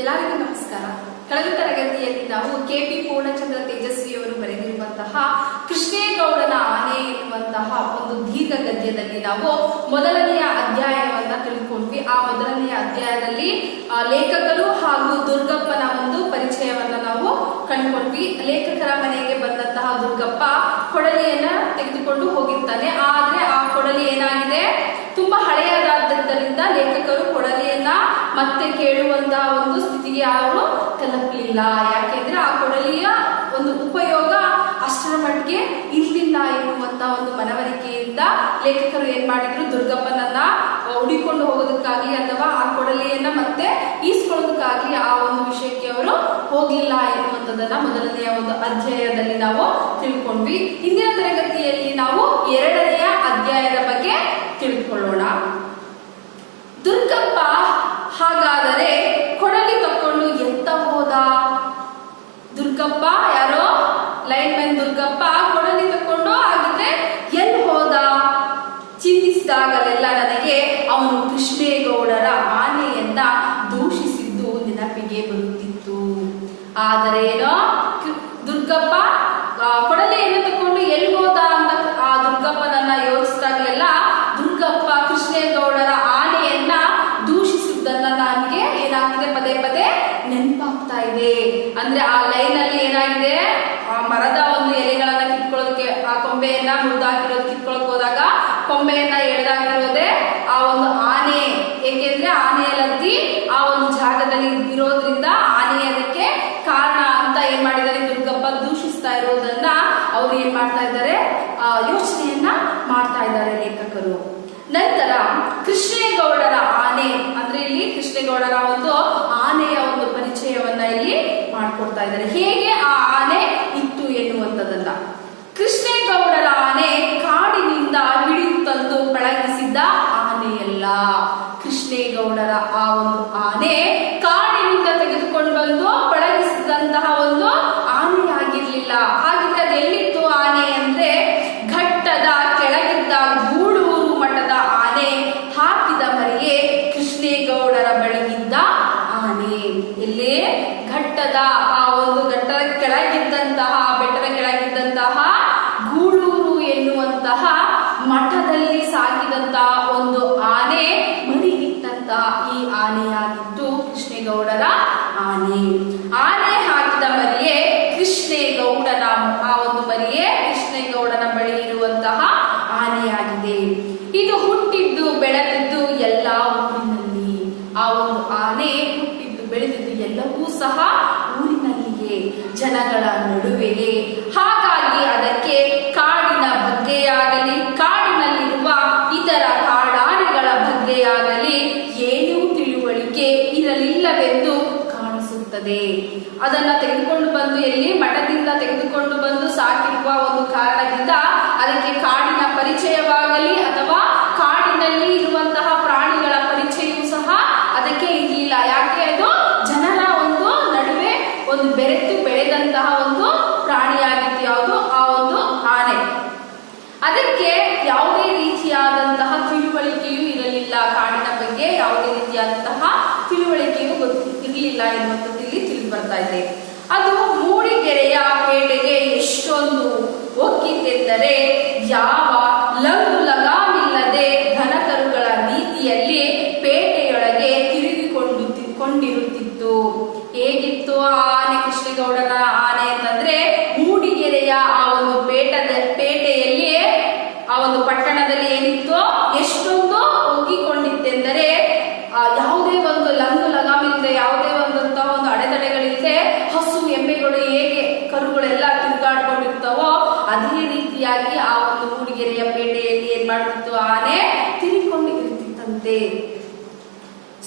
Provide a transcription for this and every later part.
ಎಲ್ಲರಿಗೂ ನಮಸ್ಕಾರ. ಕಳೆದ ತರಗತಿಯಲ್ಲಿ ನಾವು ಕೆ.ಪಿ. ಪೂರ್ಣಚಂದ್ರ ತೇಜಸ್ವಿ ಅವರು ಬರೆದಿರುವಂತಹ ಕೃಷ್ಣೇಗೌಡನ ಆನೆ ಎನ್ನುವಂತಹ ಒಂದು ದೀರ್ಘ ಗದ್ಯದಲ್ಲಿ ನಾವು ಮೊದಲನೆಯ ಅಧ್ಯಾಯವನ್ನ ತಿಳ್ಕೊಂಡ್ವಿ. ಆ ಮೊದಲನೆಯ ಅಧ್ಯಾಯದಲ್ಲಿ ಲೇಖಕರು ಹಾಗೂ ದುರ್ಗಪ್ಪನ ಒಂದು ಪರಿಚಯವನ್ನ ನಾವು ಕಂಡುಕೊಂಡ್ವಿ. ಲೇಖಕರ ಮನೆಗೆ ಬಂದಂತಹ ದುರ್ಗಪ್ಪ ಕೊಡಲಿಯನ್ನ ತೆಗೆದುಕೊಂಡು ಹೋಗಿರ್ತಾನೆ. ಆದ್ರೆ ಆ ಕೊಡಲಿ ಏನಾಗಿದೆ, ತುಂಬಾ ಹಳೆಯದಾದ್ದರಿಂದ ಲೇಖಕರು ಕೊಡಲಿಯನ್ನ ಮತ್ತೆ ಕೇಳುವಂತಹ ಒಂದು ಸ್ಥಿತಿಗೆ ಅವರು ತಲುಪಲಿಲ್ಲ. ಯಾಕೆಂದ್ರೆ ಆ ಕೊಡಲಿಯ ಒಂದು ಉಪಯೋಗ ಅಷ್ಟರ ಮಟ್ಟಿಗೆ ಇರ್ಲಿಲ್ಲ ಎನ್ನುವಂತ ಒಂದು ಮನವರಿಕೆಯಿಂದ ಲೇಖಕರು ಏನ್ ಮಾಡಿದ್ರು, ದುರ್ಗಪ್ಪನನ್ನ ಹುಡಿಕೊಂಡು ಹೋಗೋದಕ್ಕಾಗ್ಲಿ ಅಥವಾ ಆ ಕೊಡಲಿಯನ್ನ ಮತ್ತೆ ಈಸ್ಕೊಳ್ಳೋದಕ್ಕಾಗ್ಲಿ ಆ ಒಂದು ವಿಷಯಕ್ಕೆ ಅವರು ಹೋಗ್ಲಿಲ್ಲ ಎನ್ನುವಂಥದ್ದನ್ನ ಮೊದಲನೆಯ ಒಂದು ಅಧ್ಯಾಯದಲ್ಲಿ ನಾವು ತಿಳ್ಕೊಂಡ್ವಿ. ಇಂದಿನ ತರಗತಿಯಲ್ಲಿ ನಾವು ಎರಡನೆಯ ಅಧ್ಯಾಯದ ಬಗ್ಗೆ ತಿಳ್ಕೊಳ್ಳೋಣ. ದುರ್ಗಪ್ಪ ಹಾಗಾದರೆ ಕೊಡಲಿ ತಕ್ಕೊಂಡು ಎತ್ತ ಹೋದ? ದುರ್ಗಪ್ಪ ಯಾರೋ ಲೈನ್ ಮ್ಯಾನ್ ದುರ್ಗಪ್ಪ ಕೊಡಲಿ ತಕ್ಕೊಂಡು ಹಾಗಿದ್ರೆ ಎಲ್ಲಿ ಹೋದ? ಚಿಂತಿಸಿದಾಗಲೆಲ್ಲ ನನಗೆ ಅವನು ಕೃಷ್ಣೇಗೌಡರ ಆನೆಯನ್ನ ದೂಷಿಸಿದ್ದು ನೆನಪಿಗೆ ಬರುತ್ತಿತ್ತು. ಆದರೆ ಏನೋ ದುರ್ಗಪ್ಪ ಕೊಡಲಿಯನ್ನು ತಕ್ಕೊಂಡು ಎಲ್ಲಿ ಹೋದ ಅಂತ ಆ ದುರ್ಗಪ್ಪನನ್ನ ಯೋಚಿಸಿದಾಗಲೆಲ್ಲ ದುರ್ಗಪ್ಪ ಕೃಷ್ಣೇಗೌಡರ ಆನೆಯನ್ನ ದೂಷಿಸುವುದನ್ನ ನನಗೆ ಏನಾಗ್ತಿದೆ, ಪದೇ ಪದೇ ನೆನಪಾಗ್ತಾ ಇದೆ. ಅಂದ್ರೆ ಆ ಲೈನ್ ಅಲ್ಲಿ ಏನಾಗಿದೆ, ಆ ಮರದ ಒಂದು ಎಲೆಗಳನ್ನ ಕಿತ್ಕೊಳ್ಳೋದಕ್ಕೆ ಆ ಕೊಂಬೆಯನ್ನ ಮುರಿದಾಕಿರೋದು ಕಿತ್ಕೊಳ್ಳೋಕೆ ಹೋದಾಗ ಕೊಂಬೆಯನ್ನ ಎಳೆದಾಕಿರೋದೇ ಆ ಒಂದು ಆನೆ. ಏಕೆಂದ್ರೆ ಆನೆಯಲ್ಲದ್ದಿ ಆ ಒಂದು ಜಾಗದಲ್ಲಿ ಇರೋದ್ರಿಂದ ಆನೆ ಅದಕ್ಕೆ ಕಾರಣ ಅಂತ ಏನ್ ಮಾಡಿದ್ದಾರೆ, ದುರ್ಗಪ್ಪ ದೂಷಿಸ್ತಾ ಇರೋದನ್ನ ಅವ್ರು ಏನ್ ಮಾಡ್ತಾ ಇದ್ದಾರೆ, ಯೋಚನೆಯನ್ನ ಮಾಡ್ತಾ ಇದ್ದಾರೆ ಲೇಖಕರು. ನಂತರ ಕೃಷ್ಣೇಗೌಡರ ಆನೆ ಅಂದ್ರೆ ಇಲ್ಲಿ ಕೃಷ್ಣೇಗೌಡರ ಒಂದು ಆನೆಯ ಒಂದು ಪರಿಚಯವನ್ನ ಇಲ್ಲಿ ಮಾಡ್ಕೊಡ್ತಾ ಇದ್ದಾರೆ. ಹೇಗೆ ಆ ಆನೆ ಇತ್ತು ಎನ್ನುವಂಥದ್ದನ್ನ. ಕೃಷ್ಣೇಗೌಡರ ಆನೆ ಕಾಡಿನಿಂದ ಹಿಡಿದು ತಂದು ಪಳಗಿಸಿದ್ದ ಆನೆಯಲ್ಲ. ಕೃಷ್ಣೇಗೌಡರ ಆ ಒಂದು ಆನೆ ಕಾಡಿನಿಂದ ತೆಗೆದುಕೊಂಡು ಬಂದು ಪಳಗಿಸಿದಂತಹ ಒಂದು ಆನೆಯಾಗಿರ್ಲಿಲ್ಲ. ಹಾಗಿದ್ರೆ ಅದೆಲ್ಲಿತ್ತು ಆನೆ ಅಂದ್ರೆ, ಘಟ್ಟದ ಕೆಳಗಿದ್ದ ಗೂಳೂರು ಮಠದ ಆನೆ ಹಾಕಿದ ಮರಿಯೇ ಕೃಷ್ಣೇಗೌಡರ ಬಳಿಯಿದ್ದ ಆನೆ. ಎಲ್ಲಿ ಘಟ್ಟದ ಆ ಒಂದು ಘಟ್ಟದ ಕೆಳಗಿದ್ದಂತಹ ಬೆಟ್ಟದ ಕೆಳಗಿದ್ದಂತಹ ಗೂಳೂರು ಎನ್ನುವಂತಹ ಮಠದಲ್ಲಿ ಸಾಕಿದಂತಹ ಒಂದು ಆನೆ ಮರಿ ಇಟ್ಟಂತಹ ಈ ಆನೆಯಾಗಿದ್ದು ಕೃಷ್ಣೇಗೌಡರ ಆನೆ. ಆನೆ ಹಾಕಿದ ಮರಿಯೇ ಕೃಷ್ಣೇಗೌಡನ ಆ ಒಂದು ಮರಿಯೇ ಕೃಷ್ಣೇಗೌಡನ ಬಳಿ ಇರುವಂತಹ ಆನೆಯಾಗಿದೆ. ಇದು ಹುಟ್ಟಿದ್ದು ಬೆಳೆದಿದ್ದು ಎಲ್ಲ ಊರಿನಲ್ಲಿ. ಆ ಒಂದು ಆನೆ ಹುಟ್ಟಿದ್ದು ಬೆಳೆದಿದ್ದು ಎಲ್ಲವೂ ಸಹ ಊರಿನಲ್ಲಿಯೇ, ಜನಗಳ ನಡುವೆಯೇ. ಹಾಗಾಗಿ ಅದಕ್ಕೆ ಕಾಡಿನ ಬಗ್ಗೆಯಾಗಲಿ ಕಾಡಿನಲ್ಲಿರುವ ಇತರ ಕಾಡಾನೆಗಳ ಬಗ್ಗೆಯಾಗಲಿ ಏನೂ ತಿಳುವಳಿಕೆ ಇರಲಿಲ್ಲವೆಂದು ಕಾಣಿಸುತ್ತದೆ. ಅದನ್ನ ತೆಗೆದುಕೊಂಡು ಬಂದು ಎಲ್ಲಿ ಮಠದಿಂದ ತೆಗೆದುಕೊಂಡು ಬಂದು ಸಾಕಿರುವ ಒಂದು ಕಾರಣದಿಂದ ಅದಕ್ಕೆ ಕಾಡಿನ ಪರಿಚಯವಾಗಲಿ ಅಥವಾ ಕಾಡಿನಲ್ಲಿ ಇರುವಂತಹ ಪ್ರಾಣಿಗಳ ಪರಿಚಯವೂ ಸಹ ಅದಕ್ಕೆ ಇರಲಿಲ್ಲ. ಯಾಕೆ, ಅದು ಜನರ ಒಂದು ನಡುವೆ ಒಂದು ಬೆರೆತು ಬೆಳೆದಂತಹ ಒಂದು ಪ್ರಾಣಿಯಾಗಿತ್ತು. ಯಾವುದು ಆ ಒಂದು ಆನೆ. ಅದಕ್ಕೆ ಯಾವುದೇ ರೀತಿಯಾದಂತಹ ತಿಳುವಳಿಕೆಯೂ ಇರಲಿಲ್ಲ. ಕಾಡಿನ ಬಗ್ಗೆ ಯಾವುದೇ ರೀತಿಯಾದಂತಹ ತಿಳುವಳಿಕೆಯೂ ಇರಲಿಲ್ಲ ಎನ್ನುವಂಥದ್ದು ಇಲ್ಲಿ ತಿಳಿದು ಬರ್ತಾ ಇದೆ. ಅದು ಮೂಡಿಗೆರೆಯ ಪೇಟೆಗೆ ಎಷ್ಟೊಂದು ಒಕ್ಕಿತೆಂದರೆ ಯಾವ ಲಂಗು ಲಗಾಮಿಲ್ಲದೆ ಘನಕರುಗಳ ರೀತಿಯಲ್ಲಿ ಪೇಟೆಯೊಳಗೆ ತಿರುಗಿಕೊಂಡಿರುತ್ತಿತ್ತು. ಹೇಗಿತ್ತು ಆ ಆನೆ, ಕೃಷ್ಣೇಗೌಡನ ಆನೆ ಅಂತಂದ್ರೆ, ಮೂಡಿಗೆರೆಯ ಆ ಒಂದು ಪೇಟೆಯಲ್ಲಿ ಆ ಒಂದು ಪಟ್ಟಣದಲ್ಲಿ ಏನಿತ್ತು, ಎಷ್ಟೊಂದು ಒಗ್ಗಿಕೊಂಡಿತ್ತೆಂದರೆ ಯಾವುದೇ ಒಂದು ಲಂಗು ಲಗಾಮಿಲ್ಲದೆ ಯಾವುದೇ ಒಂದಂತಹ ಒಂದು ಅಡೆತಡೆಗಳಿಲ್ಲದೆ ಹಸು ಎಮ್ಮೆಗಳು ಹೇಗೆ ಕರುಗಳೆಲ್ಲ ತಿರುಗಾಡ್ಕೊಂಡಿರ್ತಾವೋ ಅದೇ ರೀತಿಯಾಗಿ ಆ ಒಂದು ಮೂಡಿಗೆರೆಯ ಪೇಟೆಯಲ್ಲಿ ಏನ್ ಮಾಡ್ತಿತ್ತು, ಆನೆ ತಿರುಗಿಕೊಂಡು ಇರ್ತಿತ್ತಂತೆ.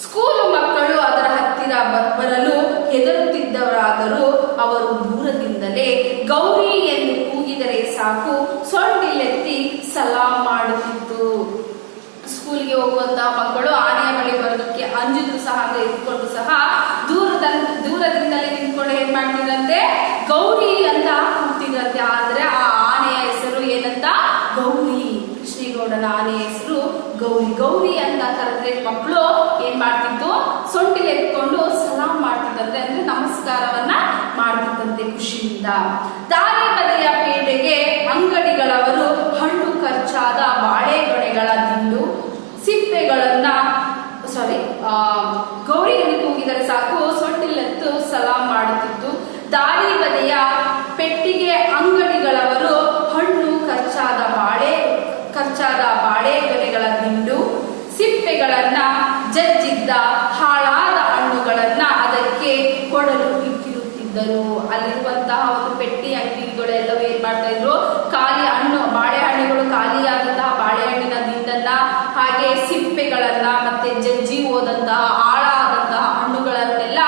ಸ್ಕೂಲು ಮಕ್ಕಳು ಅದರ ಹತ್ತಿರ ಬರಲು ಹೆದರುತ್ತಿದ್ದವರಾದರೂ ಅವರು ದೂರದಿಂದಲೇ ಗೌರಿ ಎಂದು ಕೂಗಿದರೆ ಸಾಕು ಸೊಂಡಿಲೆತ್ತಿ ಸಲಾಂ ಮಾಡುತ್ತಿತ್ತು. ಸ್ಕೂಲ್ಗೆ ಹೋಗುವಂತಹ ಮಕ್ಕಳು ಆನೆಯ ಬಳಿ ಬರೋದಕ್ಕೆ ಅಂಜಿದ್ರು ಸಹ, ಇಟ್ಕೊಂಡು ಸಹ ದೂರದಿಂದಲೇ ನಿಂತ್ಕೊಂಡು ಏನ್ ಮಾಡ್ತಿದ್ರಂತೆ, ಗೌರಿ ಅಂತ ಕೂಗ್ತಿದ್ರಂತೆ. ಆದ್ರೆ ಆ ಆನೆಯ ಹೆಸರು ಏನಂತ, ಗೌರಿ. ಕೃಷ್ಣೇಗೌಡನ ಆನೆಯ ಹೆಸರು ಗೌರಿ. ಗೌರಿ ಅಂತ ಕರೆದ್ರೆ ಮಕ್ಕಳು ಏನ್ ಮಾಡ್ತಿದ್ದು, ಸೊಂಟಿಲೆತ್ಕೊಂಡು ಸಲಾಂ ಮಾಡ್ತಿದ್ದಂತೆ, ಅಂದ್ರೆ ನಮಸ್ಕಾರವನ್ನ ಮಾಡ್ತಿದ್ದಂತೆ ಖುಷಿಯಿಂದ. ದಾರಿ ಬದಿಯ ಪೇಟೆಗೆ ಅಂಗಡಿಗಳವರು ಹಣ್ಣು ಖರ್ಚಾದ ಬಾಳೆಗೊನೆಗಳ ದಿಂಡು ಸಿಪ್ಪೆಗಳನ್ನ ಗೌರಿಯಲ್ಲಿ ಕೂಗಿದರೆ ಸಾಕು ಸೊಂಡಿಲೆತ್ತು ಸಲಾಂ ಮಾಡುತ್ತಿತ್ತು. ದಾರಿ ಬದಿಯ ಪೆಟ್ಟಿಗೆ ಅಂಗಡಿಗಳವರು ಹಣ್ಣು ಖರ್ಚಾದ ಬಾಳೆಗೊನೆಗಳ ದಿಂಡು ಸಿಪ್ಪೆಗಳನ್ನ ಜಜ್ಜಿದ್ದ ಹಾಳಾದ ಹಣ್ಣುಗಳನ್ನ ಅದಕ್ಕೆ ಕೊಡಲು ಇಟ್ಟಿರುತ್ತಿದ್ದರು. ಅಲ್ಲಿರುವಂತಹ ಒಂದು ಪೆಟ್ಟಿ ಅಂಗಡಿಗಳೆಲ್ಲವೂ ಏನ್ ಮಾಡ್ತಾ ಇದ್ರು, ಖಾಲಿ ಹಣ್ಣು ಬಾಳೆಹಣ್ಣುಗಳು ಖಾಲಿಯಾದಂತಹ ಬಾಳೆಹಣ್ಣಿನ ದಿಂಡನ್ನ, ಹಾಗೆ ಸಿಪ್ಪೆಗಳನ್ನ, ಮತ್ತೆ ಜಜ್ಜಿ ಹೋದಂತಹ ಹಾಳಾದಂತಹ ಹಣ್ಣುಗಳನ್ನೆಲ್ಲ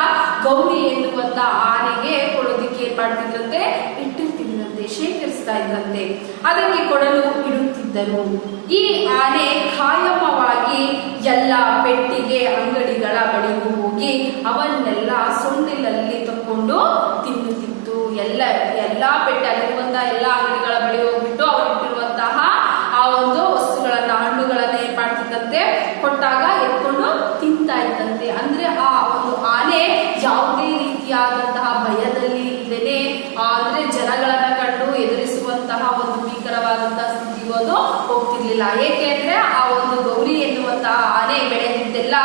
ಗೌರಿ ಎನ್ನುವಂತಹ ಆನೆಗೆ ಕೊಡೋದಿಕ್ಕೆ ಏನ್ ಮಾಡ್ತಿದ್ರಂತೆ, ಇಟ್ಟಿರ್ತಿದ್ರಂತೆ, ಶೇಖರಿಸ್ತಾ ಇದ್ರಂತೆ, ಅದಕ್ಕೆ ಕೊಡಲು ಇಡುತ್ತಿದ್ದರು. ಈ ಆನೆ ಕಾಯಮವಾಗಿ ಎಲ್ಲ ಪೆಟ್ಟಿಗೆ ಅಂಗಡಿಗಳ ಬಳಿಗೂ ಹೋಗಿ ಅವನ್ನೆಲ್ಲ ಸೊಂಡಿಲಲ್ಲಿ ತಕೊಂಡು ತಿನ್ನುತ್ತಿತ್ತು. ಎಲ್ಲಾ ಅಲ್ಲಿರುವಂತಹ ಎಲ್ಲಾ ಅಂಗಡಿಗಳ ಬಳಿ ಹೋಗ್ಬಿಟ್ಟು ಅವರಿಟ್ಟಿರುವಂತಹ ಆ ಒಂದು ವಸ್ತುಗಳನ್ನ, ಹಣ್ಣುಗಳನ್ನ ಏನ್ ಮಾಡ್ತಿದ್ದಂತೆ, ಕೊಟ್ಟಾಗ ಎತ್ಕೊಂಡು ತಿಂತಾ ಇದ್ದಂತೆ. ಅಂದ್ರೆ ಆ ಒಂದು ಆನೆ ಯಾವುದೇ ರೀತಿಯಾದಂತಹ ಭಯದಲ್ಲಿ ಇಲ್ಲದೆ, ಅಂದ್ರೆ ಜನಗಳನ್ನ ಕಂಡು ಎದುರಿಸುವಂತಹ ಒಂದು ಭೀಕರವಾದಂತಹ ಸ್ಥಿತಿಗೂ ಅದು ಹೋಗ್ತಿರ್ಲಿಲ್ಲ. ಏಕೆಂದ್ರೆ ಆ ಒಂದು ಗೌರಿ ಎನ್ನುವಂತಹ ಆನೆ ಬೆಳೆದಿದ್ದೆಲ್ಲ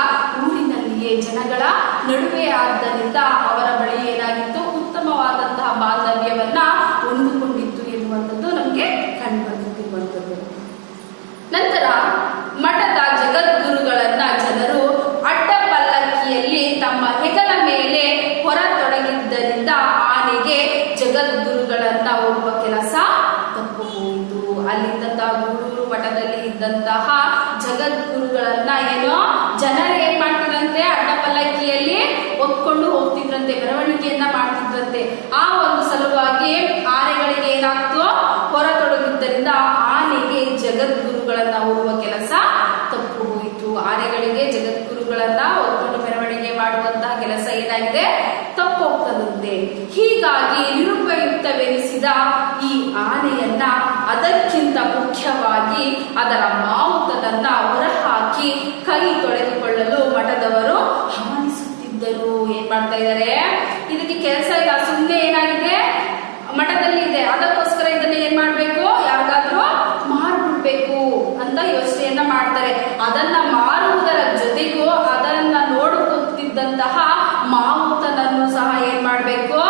ಊರಿನಲ್ಲಿಯೇ ಜನಗಳ ನಡುವೆ ಆದ್ದರಿಂದ ಅವರ ಬಳಿ ಏನಾಗಿತ್ತು, ಉತ್ತಮವಾದಂತಹ ಬಾಂಧವ್ಯವನ್ನ ಹೊಂದಿಕೊಂಡಿತ್ತು ಎನ್ನುವಂಥದ್ದು ನಮ್ಗೆ ಕಂಡುಬರುತ್ತಿರುವಂಥದ್ದು. ನಂತರ ಮಠದ ಜಗದ್ಗುರುಗಳನ್ನ ಜನರು ಅಡ್ಡ ಪಲ್ಲಕ್ಕಿಯಲ್ಲಿ ತಮ್ಮ ಹೆಗಲ ಮೇಲೆ ಹೊರತೊಡಗಿದ್ದರಿಂದ ಆನೆಗೆ ಜಗದ್ಗುರುಗಳನ್ನ ಹೋಗುವ ಕೆಲಸ ತಪ್ಪು ಹೋಯಿತು. ಅಲ್ಲಿದ್ದಂತಹ ಗೂಳೂರು ಮಠದಲ್ಲಿ ಇದ್ದಂತಹ ಜಗದ್ಗುರುಗಳನ್ನ ಏನೋ ಜನರು ಏನ್ ಮಾಡ್ತಿದ್ರಂತೆ, ಅಡ್ಡ ಪಲ್ಲಕ್ಕಿಯಲ್ಲಿ ಒತ್ಕೊಂಡು ಹೋಗ್ತಿದ್ರಂತೆ, ಮೆರವಣಿಗೆಯನ್ನ ಮಾಡ್ತಿದ್ರಂತೆ. ಆ ಒಂದು ಸಲುವಾಗಿ ಆನೆಗಳಿಗೆ ಏನಾಗ್ತು, ಹೊರತೊಡಗಿದ್ದರಿಂದ ಆನೆಗೆ ಜಗದ್ಗುರುಗಳನ್ನ ಹೋಗುವ ಕೆಲಸ ತಪ್ಪು ಹೋಯಿತು. ಆನೆಗಳಿಗೆ ಜಗದ್ಗುರುಗಳನ್ನ ಒತ್ಕೊಂಡು ಮೆರವಣಿಗೆ ಮಾಡುವಂತಹ ಕೆಲಸ ಏನಾಗಿದೆ, ತಪ್ಪು ಹೋಗ್ತದಂತೆ. ಹೀಗಾಗಿ ನಿರುಪಯುಕ್ತವೆನಿಸಿದ ಈ ಆನೆಯನ್ನ ಅದಕ್ಕಿಂತ ಮುಖ್ಯವಾಗಿ ಅದರ ಮಾವುತನನ್ನ ಹೊರಹಾಕಿ ಕೈ ತೊಳೆದುಕೊಳ್ಳಲು ಮಠದವರು ಹವಣಿಸುತ್ತಿದ್ದರು. ಏನ್ ಮಾಡ್ತಾ ಇದ್ದಾರೆ, ಇದಕ್ಕೆ ಕೆಲಸ ಇಲ್ಲ, ಸುಮ್ಮನೆ ಏನಾಗಿದೆ ಮಠದಲ್ಲಿ ಇದೆ, ಅದಕ್ಕೋಸ್ಕರ ಇದನ್ನ ಏನ್ ಮಾಡ್ಬೇಕು, ಯಾರಿಗಾದ್ರೂ ಮಾರ್ಬಿಡ್ಬೇಕು ಅಂತ ಯೋಚನೆಯನ್ನ ಮಾಡ್ತಾರೆ. ಅದನ್ನ ಮಾರುವುದರ ಜೊತೆಗೂ ಅದನ್ನ ನೋಡುತ್ತಿದ್ದಂತಹ ಮಾವುತನನ್ನು ಸಹ ಏನ್ ಮಾಡ್ಬೇಕು,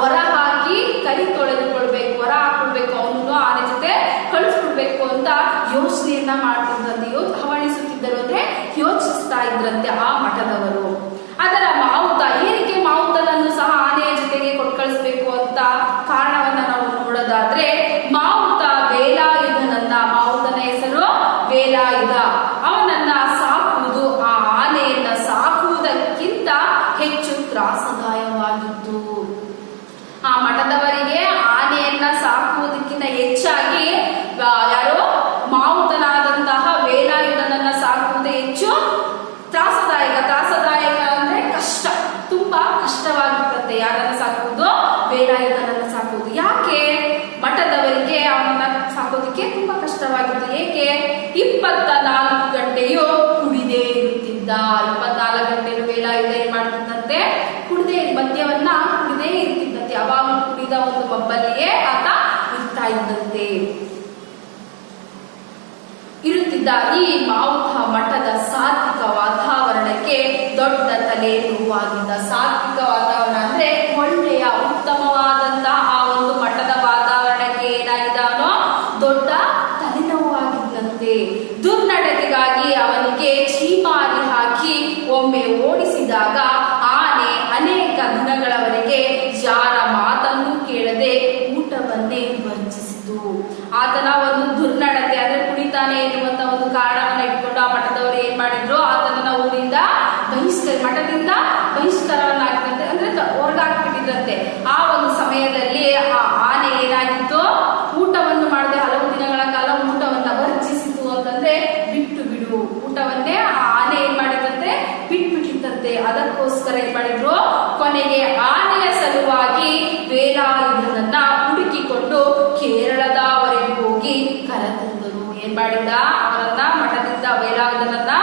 ಹೊರ ಹಾಕಿ ಕೈ ತೊಳೆದುಕೊಳ್ಬೇಕು, ಹೊರ ಹಾಕೊಳ್ಬೇಕು, ಅವನು ಆನೆ ಜೊತೆ ಕಳಿಸ್ಬಿಡ್ಬೇಕು ಅಂತ ಯೋಚನೆಯನ್ನ ಮಾಡ್ತಿದ್ರಂತೆ, ಹವಣಿಸುತ್ತಿದ್ದರು ಅಂದ್ರೆ ಯೋಚಿಸ್ತಾ ಇದ್ರಂತೆ ಆ ಮಠದವರು. ಅದರ ಮಾವುತ, ಏನಕ್ಕೆ ಮಾವುತನನ್ನು ಸಹ ಆನೆಯ ಜೊತೆಗೆ ಕೊಟ್ಟು ಕಳಿಸ್ಬೇಕು ಅಂತ ಕಾರಣವನ್ನ ನಾವು ನೋಡೋದಾದ್ರೆ, ಮಾವುತ ವೇಲಾಯುಧನನ್ನ, ಮಾವುತನ ಹೆಸರು ವೇಲಾಯುಧ, ಅವನನ್ನ ಸಾಕುವುದು ಆ ಆನೆಯನ್ನ ಸಾಕುವುದಕ್ಕಿಂತ ಹೆಚ್ಚು ತ್ರಾಸದಾಯವಾಗಿತ್ತು. ಆ ಮಠದವರಿಗೆ ಆನೆಯನ್ನ ಸಾಕುವುದಕ್ಕಿಂತ ಹೆಚ್ಚಾಗಿ ಯಾರು ಮಾವುತನಾದಂತಹ ವೇಲಾಯುಧನನ್ನ ಸಾಕುವುದೇ ಹೆಚ್ಚು ತ್ರಾಸದಾಯಕ ಅಂದ್ರೆ ಕಷ್ಟ, ತುಂಬಾ ಕಷ್ಟವಾಗಿರ್ತದೆ ಯಾರನ್ನ ಸಾಕುವುದು, ವೇಲಾಯುಧನನ್ನ ಸಾಕುವುದು. ಯಾಕೆ ಮಠದವರಿಗೆ ಅವನನ್ನ ಸಾಕೋದಕ್ಕೆ ತುಂಬಾ ಕಷ್ಟವಾಗಿತ್ತು, ಏಕೆ, 24 ಗಂಟೆಯೂ ಕುಡಿದೇ ಇರುತ್ತಿದ್ದ. 24 ಗಂಟೆಯೂ ವೇಲಾಯುಧ ಏನ್ ಮಾಡ್ತಿದ್ದಂತೆ, ಮದ್ಯವನ್ನ ಕುಡಿದೇ ಇರ್ತಿದ್ದಂತೆ. ಅವಾಗ ಕುಡಿದ ಒಂದು ಮಬ್ಬಲ್ಲಿಯೇ ಆತ ಇರ್ತಾ ಇದ್ದಂತೆ. ಇರುತ್ತಿದ್ದ ಈ ಮಾವುತ ಮಠದ ಸಾತ್ವಿಕ ವಾತಾವರಣಕ್ಕೆ ದೊಡ್ಡ ತಲೆ ನೋವಾಗಿದ್ದ. ಸಾತ್ವಿಕ ವಾತಾವರಣ ಅಂದ್ರೆ ಒಳ್ಳೆಯ ಉತ್ತಮವಾದಂತಹ ಆ ಒಂದು ಮಠದ ವಾತಾವರಣಕ್ಕೆ ಏನಾಗಿದ್ದಾನೋ ದೊಡ್ಡ ತಲೆನೋವಾಗಿದ್ದಂತೆ. ದುರ್ನಡತೆಗಾಗಿ ಅವನಿಗೆ ಚೀಮಾರಿ ಹಾಕಿ ಒಮ್ಮೆ ಓಡಿಸಿದಾಗ ಆನೆ ಅನೇಕ ದಿನಗಳವರೆಗೆ ಯಾರ ಮಾತನ್ನು ಕೇಳದೆ ಊಟವನ್ನೇ ವರ್ಜಿಸಿತು. ಆತನ ಒಂದು ದುರ್ನಡತೆ ಅಂದ್ರೆ ಕುಡಿತಾನೆ ಎನ್ನುವಂತ ಒಂದು ಕಾರಣವನ್ನ ಇಟ್ಕೊಂಡು ಆ ಮಠದವರು ಏನ್ ಮಾಡಿದ್ರು, ಆತನನ್ನ ಊರಿಂದ ಮಠದಿಂದ ಬಹಿಷ್ಕಾರವನ್ನ ಹಾಕಿದಂತೆ, ಅಂದ್ರೆ ಹೊರಗಾಕ್ಬಿಟ್ಟಿದ್ರಂತೆ. ಆ ಒಂದು ಸಮಯದಲ್ಲಿ ಆ ಆನೆ ಏನಾಗಿತ್ತು, ಊಟವನ್ನು ಮಾಡದೆ ಹಲವು ದಿನಗಳ ಕಾಲ ಊಟವನ್ನ ವರ್ಜಿಸಿತು. ಅಂತಂದ್ರೆ ಬಿಟ್ಟು ಬಿಡು, ಊಟವನ್ನೇ ಆ ಆನೆ ಏನ್ ಮಾಡಿದಂತೆ ಬಿಟ್ಬಿಟ್ಟಿತ್ತಂತೆ. ಅದಕ್ಕೋಸ್ಕರ ಏನ್ ಮಾಡಿದ್ರು, ಕೊನೆಗೆ ಆನೆಯ ಸಲುವಾಗಿ ವೇಲಾಯುಧನನ್ನ ಹುಡುಕಿಕೊಂಡು ಕೇರಳದವರೆಗೆ ಹೋಗಿ ಕರೆತಂದರು. ಏನ್ ಮಾಡಿದ, ಅವರನ್ನ ಮಠದಿಂದ ವೇಲಾಯುಧನನ್ನ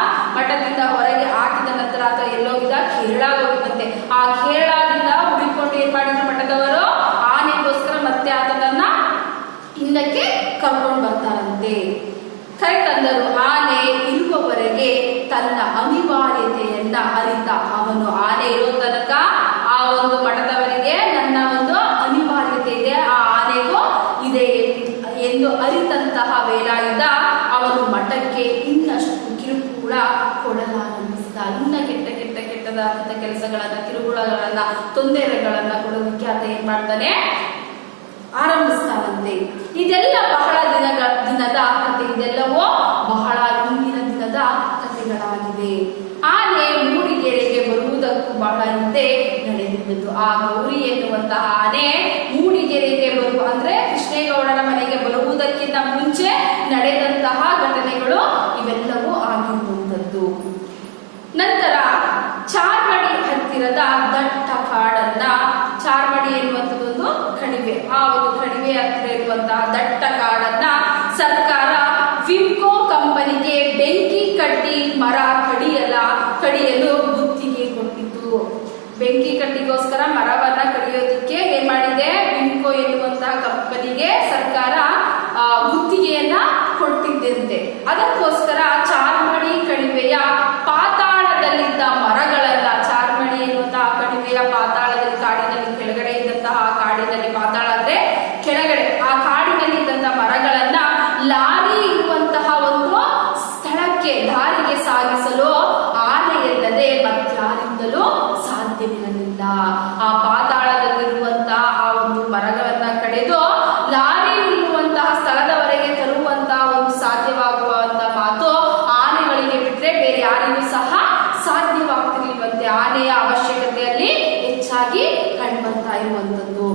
ಮಠದಿಂದ ಹೊರಗೆ ಹಾಕಿದ ನಂತರ ಆತ ಎಲ್ಲೋಗಿದ, ಕೇರಳ ಹೋಗಿದಂತೆ. ಆ ಕೇರಳದಿಂದ ಹುಡುಕೊಂಡು ಏನ್ ಮಾಡಿದ್ರು ಮಠದವರು, ಆನೆಗೋಸ್ಕರ ಮತ್ತೆ ಆತನನ್ನ ಹಿಂದಕ್ಕೆ ಕರ್ಕೊಂಡು ಬರ್ತಾರಂತೆ. ಕರೆತಂದರು. ಆನೆ ಇರುವವರೆಗೆ ತನ್ನ ಅನಿವಾರ್ಯತೆಯನ್ನ ಅರಿತ ಅವನು, ಆನೆ ಇರೋ ತನಕ ಆ ಒಂದು ಮಠದವರಿಗೆ ನನ್ನ ಒಂದು ಅನಿವಾರ್ಯತೆ ಇದೆ, ಆ ಆನೆಗೂ ಇದೆ ಎಂದು ಅರಿತಂತಹ ವೇಲಾಯುಧ ಅವನು ಮಠಕ್ಕೆ ಇನ್ನಷ್ಟು ಕಿರುಕುಳ ಕೊಡಲಾರಂಭಿಸಿದ. ಇನ್ನ ಕೆಟ್ಟದಾದಂತಹ ಕೆಲಸಗಳನ್ನ, ಕಿರುಕುಳಗಳನ್ನ, ತೊಂದರೆಗಳನ್ನ ಕೊಡೋದಕ್ಕೆ ಆತ ಏನ್ ಮಾಡ್ತಾನೆ, ಆರಂಭಿಸ್ತಾನಂತೆ. ಇದೆಲ್ಲ ಬಹಳ ದಿನದ ಕಥೆ, ಇದೆಲ್ಲವೋ ಬಹಳ ಹಿಂದಿನ ದಿನದ ಕಥೆಗಳಾಗಿದೆ. ಆನೆ ಮೂಡಿಗೆರೆಗೆ ಬರುವುದಕ್ಕೂ ಬಹಳ ಹಿಂದೆ ನಡೆದಿದ್ದು. ಆ ಗೌರಿ ಎನ್ನುವಂತಹ ಆನೆ ಮೂಡಿಗೆರೆಗೆ ಅಂದ್ರೆ ಕೃಷ್ಣೇಗೌಡರ ಮನೆಗೆ ಬರುವುದಕ್ಕಿಂತ ಮುಂಚೆ ನಡೆದಂತಹ ಘಟನೆಗಳು ಇವೆಲ್ಲವೂ ಆಗಿರುವಂತದ್ದು. ನಂತರ ಚಾರ್ಮಡಿ ಹತ್ತಿರದ ದಟ್ಟ ಕಾಡನ್ನ, ಚಾರ್ಮಡಿ ಎನ್ನುವಂಥದ್ದೊಂದು ಕಣಿವೆ, ಆ ಒಂದು ಕಣಿವೆ ಹತ್ತಿರ ಇರುವಂತಹ ದಟ್ಟ ಕಾಡನ್ನ ಸರ್ಕಾರ ವಿಮ್ಕೋ ಕಂಪನಿಗೆ ಬೆಂಕಿ ಕಟ್ಟಿ ಮರ ಕಡಿಯಲು ಗುತ್ತಿಗೆ ಕೊಟ್ಟಿತು. ಬೆಂಕಿ ಕಟ್ಟಿಗೋಸ್ಕರ ಮರವನ್ನ ಕಡಿಯೋದಕ್ಕೆ ಏನ್ ಮಾಡಿದೆ, ವಿಮ್ಕೋ ಎನ್ನುವಂತಹ ಕಂಪನಿಗೆ ಸರ್ಕಾರ ಗುತ್ತಿಗೆಯನ್ನ ಕೊಟ್ಟಿದ್ದಂತೆ. ಅದಕ್ಕೋಸ್ಕರ ಚಾರ್ಮಡಿ ಕಣಿವೆಯ ಪಾತಾಳದಲ್ಲಿದ್ದ ಮರಗಳನ್ನ, ಚಾರ್ಮಡಿ ಎನ್ನುವಂತಹ ಕಣಿವೆಯ ಪಾತಾಳದಲ್ಲಿ, ಕಾಡಿನಲ್ಲಿ ಕೆಳಗಡೆ ಇದ್ದಂತಹ ಕಾಡಿನಲ್ಲಿ, ಪಾತಾಳ ಅಂದ್ರೆ ಕೆಳಗಡೆ, ಆ ಕಾಡಿನಲ್ಲಿ ಇದ್ದಂತಹ ಮರಗಳನ್ನ ಲಾರಿ ಇರುವಂತಹ ಒಂದು ಸ್ಥಳಕ್ಕೆ, ದಾರಿಗೆ ಸಾಗಿಸಲು ಆನೆಯಲ್ಲದೆ ಮತ್ಯಾರಿಂದಲೂ ಸಾಧ್ಯವಿರಲಿಲ್ಲ. ಆ ಪಾತಾಳದಲ್ಲಿರುವಂತಹ ಆ ಒಂದು ಮರಗಳನ್ನ ಕಡೆದು ಲಾರಿ ಇರುವಂತಹ ಸ್ಥಳದವರೆಗೆ ತರುವಂತಹ ಒಂದು ಸಾಧ್ಯವಾಗುವಂತಹ ಮಾತು ಆನೆಗಳಿಗೆ ಬಿಟ್ರೆ ಬೇರೆ ಯಾರಿಗೂ ಸಹ ಸಾಧ್ಯವಾಗ್ತಿರ್ಲಿಲ್ವಂತೆ. ಆನೆಯ ಅವಶ್ಯಕತೆಯಲ್ಲಿ ಹೆಚ್ಚಾಗಿ ಕಂಡುಬರ್ತಾ ಇರುವಂತದ್ದು.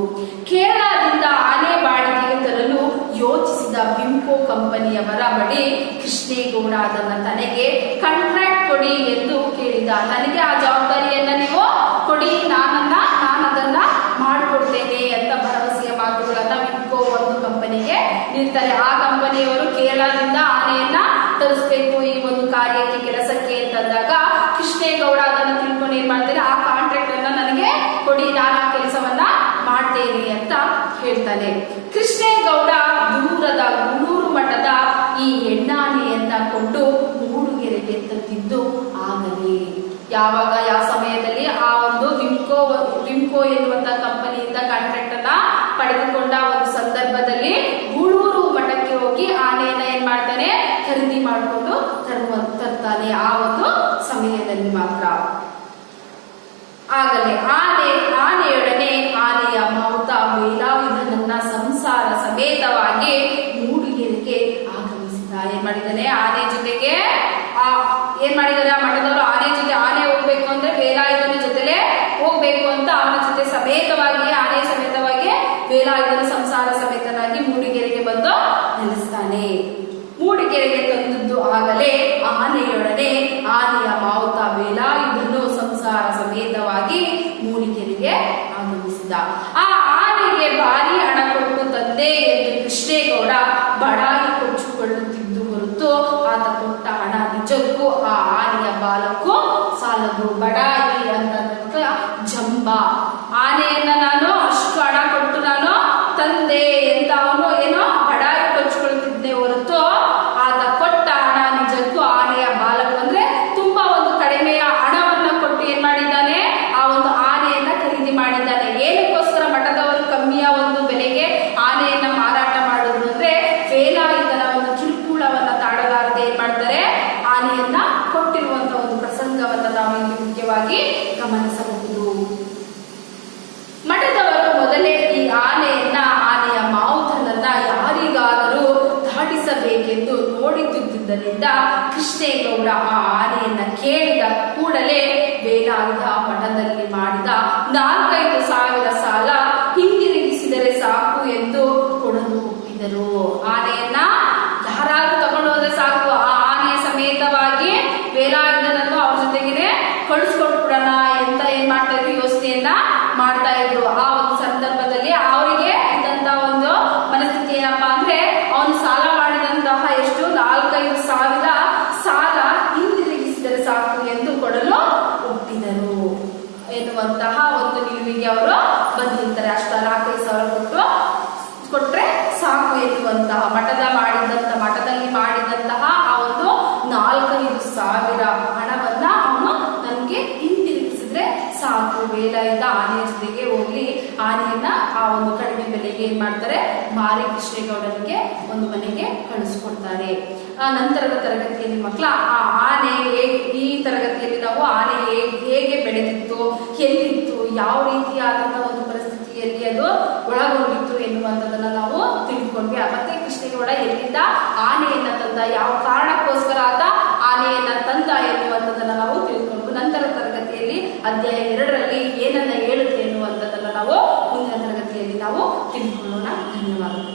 ಕೇರಳದಿಂದ ಆನೆ ಬಾಡಿಗೆಗೆ ತರಲು ಯೋಚಿಸಿದ ವಿಮ್ಕೋ ಕಂಪನಿಯವರ ಬಳಿ ಕೃಷ್ಣೇಗೌಡ ಅದನ್ನ ತನಗೆ ಕಾಂಟ್ರಾಕ್ಟ್ ಕೊಡಿ ಎಂದು ಕೇಳಿದ. ನನಗೆ ಆ ಜವಾಬ್ದಾರಿಯನ್ನ ನೀವು ಕೊಡಿ, ನಾನದನ್ನ ಮಾಡಿಕೊಡ್ತೇನೆ ಅಂತ ಭರವಸೆಯ ಮಾತುಗಳನ್ನ ವಿಮ್ಕೋ ಒಂದು ಕಂಪನಿಗೆ ನೀಡ್ತಾರೆ. ಆ ಕಂಪನಿಯವರು ಕೇರಳದಿಂದ ಆನೆಯನ್ನ ತರಿಸಬೇಕು ಈ ಒಂದು ಕಾರ್ಯಕ್ಕೆ, ಕೆಲಸಕ್ಕೆ ಅಂತಂದಾಗ ಕೃಷ್ಣೇಗೌಡ ಅದನ್ನ ತಿಳ್ಕೊಂಡು ಏನ್ ಮಾಡ್ತಾರೆ, ಆ ಕಾಂಟ್ರಾಕ್ಟ್ ಅನ್ನ ನನಗೆ ಕೊಡಿ, ನಾನು ಆ ಕೆಲಸವನ್ನ ಮಾಡ್ತೇನೆ ಅಂತ ಹೇಳ್ತಾನೆ. ಕೃಷ್ಣೇಗೌಡ ದೂರದ ಗೂಳೂರು ಮಠದ ಈ ಹೆಣ್ಣಾನೆಯನ್ನ ಕೊಂಡು ಮೂಡುಗೆರೆಗೆ ತಂದಿದ್ದು ಆಗಲೇ. ಯಾವಾಗ, ಯಾವ ಸಮಯದಲ್ಲಿ, ಆ ಒಂದು ವಿಮ್ಕೋ ಎನ್ನುವಂತಹ ಕಂಪನಿಯಿಂದ ಕಾಂಟ್ರಾಕ್ಟ್ ಅನ್ನ ಪಡೆದುಕೊಂಡ ಒಂದು ಸಂದರ್ಭದಲ್ಲಿ ಗೂಳೂರು ಮಠಕ್ಕೆ ಹೋಗಿ ಆನೆಯನ್ನ ಏನ್ ಮಾಡ್ತಾನೆ, ಖರೀದಿ ಮಾಡಿಕೊಂಡು ತರ್ತಾನೆ. ಆ ಒಂದು ಸಮಯದಲ್ಲಿ ಮಾತ್ರ. ಆಗಲೇ ಆನೆಯೊಡನೆ ಆನೆಯ ಮಾವುತ ವೇಲಾಯುಧನನ್ನ ಸಂಸಾರ ಸಮೇತವಾಗಿ ಮೂಡಿಗೆರೆಗೆ ಆಗಮಿಸಿದ. ಏನ್ ಮಾಡಿದ್ದಾನೆ, ಆನೆ ಜೊತೆಗೆ ಏನ್ ಮಾಡಿದಾರೆ ಆ ಮಠದವರು, ಆನೆ ಜೊತೆ, ಆನೆ ಹೋಗ್ಬೇಕು ಅಂದ್ರೆ ವೇಲಾಯುಧನ ಜೊತೆಲೆ ಹೋಗ್ಬೇಕು ಅಂತ ಅವನ ಜೊತೆ ಸಮೇತವಾಗಿ, ಆನೆ ಸಮೇತವಾಗಿ ವೇಲಾಯುಧನ ಸಂಸಾರ ಸಮೇತನಾಗಿ ಮೂಡಿಗೆರೆಗೆ ಬಂದು ನೆಲೆಸ್ತಾನೆ. ಮೂಡಿಗೆರೆಗೆ ತಂದದ್ದು ಆಗಲೇ ಆನೆಯೊಡನೆ ಆನೆಯ ಮಾವುತ ವೇಲಾಯುಧನು ಸಂಸಾರ ಸಮೇತವಾಗಿ ಮೂಡಿಗೆರೆಗೆ ಆಗಮಿಸಿದ. ಆ ಆನೆಗೆ ಭಾರಿ ಹಣ ಕೊಟ್ಟು ತಂದೆ ಎಂದು ಕೃಷ್ಣೇಗೌಡ ಬಡಾಯಿ ಕೊಚ್ಚಿಕೊಳ್ಳುತ್ತಿದ್ದು ಹೊರತು ಆತ ಕೊಟ್ಟ ಹಣ ನಿಜಕ್ಕೂ ಆ ಆನೆಯ ಬಾಲಕ್ಕೂ ಸಾಲದು. ಬಡಾಯಿ ಅಂತ ಜಂಬ, ಆನೆಯನ್ನ ನಾನು ಅಷ್ಟು ಹಣ ಕೊಟ್ಟು ನಾನು ತಂದೆ ಅಂತ ಅವನು ಏನೋ ಬಡಾಯಿ ಕೊಚ್ಚಿಕೊಳ್ಳುತ್ತಿದ್ದೆ ಹೊರತು ಆತ ಕೊಟ್ಟ ಹಣ ನಿಜಕ್ಕೂ ಆನೆಯ ಬಾಲಕು ಅಂದ್ರೆ ತುಂಬಾ ಒಂದು ಕಡಿಮೆಯ ಹಣವನ್ನ ಕೊಟ್ಟು ಏನ್ ಮಾಡಿದ್ದಾನೆ, ಆ ಒಂದು ಆನೆಯನ್ನ ಖರೀದಿ ಮಾಡಿದ್ದಾನೆ. ಏನಕ್ಕೋಸ್ಕರ ಮಠದವರು ಕಮ್ಮಿಯ ಒಂದು ಬೆಲೆಗೆ ಆನೆಯನ್ನ ಮಾರಾಟ ಮಾಡುವುದು ಅಂದ್ರೆ ವೇಲಾಯುಧನ ಒಂದು ಕಿರುಕುಳವನ್ನ ತಾಡಲಾರದೆ ಏನ್ ಮಾಡ್ತಾರೆ, ಆನೆಯನ್ನ ಕೊಟ್ಟಿರುವಂತಹ ಒಂದು ಪ್ರಸಂಗವನ್ನ ನಾವು ಇಲ್ಲಿ ಮುಖ್ಯವಾಗಿ ಗಮನಿಸಬಹುದು. ಮಠದವರು ಮೊದಲೇ ಈ ಆನೆಯ ಮಾವುತನನ್ನ ಯಾರಿಗಾದರೂ ದಾಟಿಸಬೇಕೆಂದು ನೋಡುತ್ತಿದ್ದುದರಿಂದ ಕೃಷ್ಣೇಗೌಡ ಆ ಆನೆಯನ್ನ ಕೇಳಿದ ಕೂಡಲೇ ವೇಲಾಯುಧ ಮಠದಲ್ಲಿ ಮಾಡಿದ 4,500 ಸಾಲ ಹಿಂದಿರುಗಿಸಿದರೆ ಸಾಕು ಎಂದು ಕೊಡಲು ಒಪ್ಪಿದರು. ಆನೆಯನ್ನ ಯಾರಾದ್ರೂ ತಗೊಂಡು ಹೋದ್ರೆ ಸಾಕು, ಆ ಆನೆಯ ಸಮೇತವಾಗಿ ವೇಲಾಯುಧನನ್ನು ಅವ್ರ ಜೊತೆಗೆ ಕಳಿಸ್ಕೊಟ್ಬಿಡೋಣ ಅಂತ ಏನ್ ಮಾಡ್ತಾ ಇದ್ರು, ಯೋಚನೆಯನ್ನ ಮಾಡ್ತಾ ಇದ್ರು. ಆ ಒಂದು ಸಂದರ್ಭದಲ್ಲಿ ಅವರಿಗೆ ಇದ್ದಂತ ಒಂದು ಮನಸ್ಥಿತಿ ಏನಪ್ಪಾ ಅಂದ್ರೆ, ಅವನು ಸಾಲ ಮಾಡಿದಂತಹ ಎಷ್ಟು 4,500 ಸಾಲ ಹಿಂದಿರುಗಿಸಿದರೆ ಇದ್ದ ಆನೆಯ ಜೊತೆಗೆ ಹೋಗಿ ಆನೆಯನ್ನ ಆ ಒಂದು ಕಡಿಮೆ ಬೆಲೆಗೆ ಏನ್ ಮಾಡ್ತಾರೆ, ಮಾರಿ ಕೃಷ್ಣೇಗೌಡನಿಗೆ ಒಂದು ಮನೆಗೆ ಕಳಿಸ್ಕೊಡ್ತಾರೆ. ಆ ನಂತರದ ತರಗತಿಯಲ್ಲಿ ಮಕ್ಕಳ ಆ ಆನೆ ಈ ತರಗತಿಯಲ್ಲಿ ನಾವು ಆನೆ ಹೇಗೆ ಬೆಳೆದಿತ್ತು, ಎಲ್ಲಿತ್ತು, ಯಾವ ರೀತಿಯಾದಂತಹ ಒಂದು ಪರಿಸ್ಥಿತಿಯಲ್ಲಿ ಅದು ಒಳಗೊಂಡಿತ್ತು ಎನ್ನುವಂಥದ್ದನ್ನ ನಾವು ತಿಳ್ಕೊಂಡ್ವಿ. ಮತ್ತೆ ಕೃಷ್ಣೇಗೌಡ ಎಲ್ಲಿಂದ ಆನೆಯನ್ನ ತಂದ, ಯಾವ ಕಾರಣಕ್ಕೋಸ್ಕರ ಆತ ಆನೆಯನ್ನ ತಂದ ಎನ್ನುವಂಥದ್ದನ್ನ ನಾವು ತಿಳ್ಕೊಂಡ್ವಿ. ನಂತರ ತರಗತಿಯಲ್ಲಿ ಅಧ್ಯಾಯ 2ರಲ್ಲಿ ಏನನ್ನ ಹೇಳುತ್ತೆ ಎನ್ನುವಂಥದ್ದನ್ನ ನಾವು ಮುಂದಿನ ತರಗತಿಯಲ್ಲಿ ನಾವು ತಿಳ್ಕೊಳ್ಳೋಣ. ಧನ್ಯವಾದ.